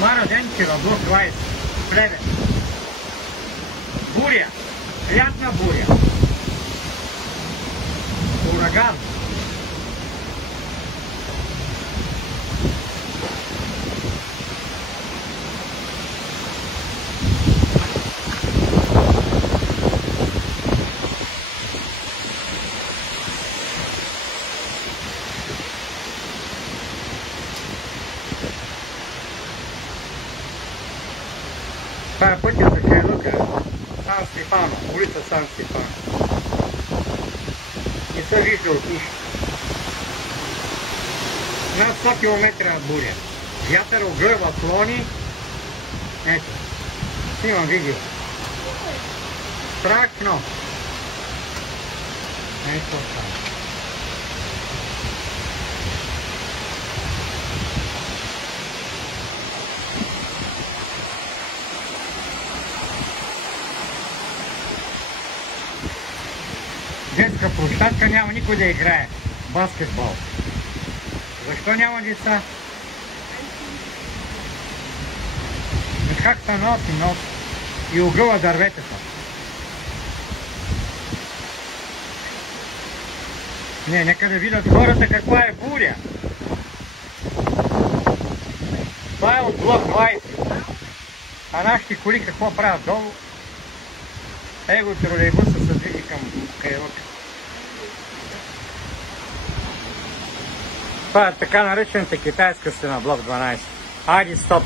Мара Денчева, блок 20, Плевен. Буря, лятна буря. Ураган. Това е пътя за край Лъка, Сан Стефано, улица Сан Стефано. Не се вижда от нищо. Над 100 км над буря. Вятър огърва клони. Ето, снимам видео. Страшно. Ето това. Детска площадка няма никой да играе баскетбол. Защо няма деца? Как са носи и огъва дърветата. Не, нека да видят хората каква е буря. Това е от блок 20. А нашите коли какво правят долу? Его тролейбуса се движи към Кайлъка. Това е така наречената китайска стена, блок 12. Айде, стоп!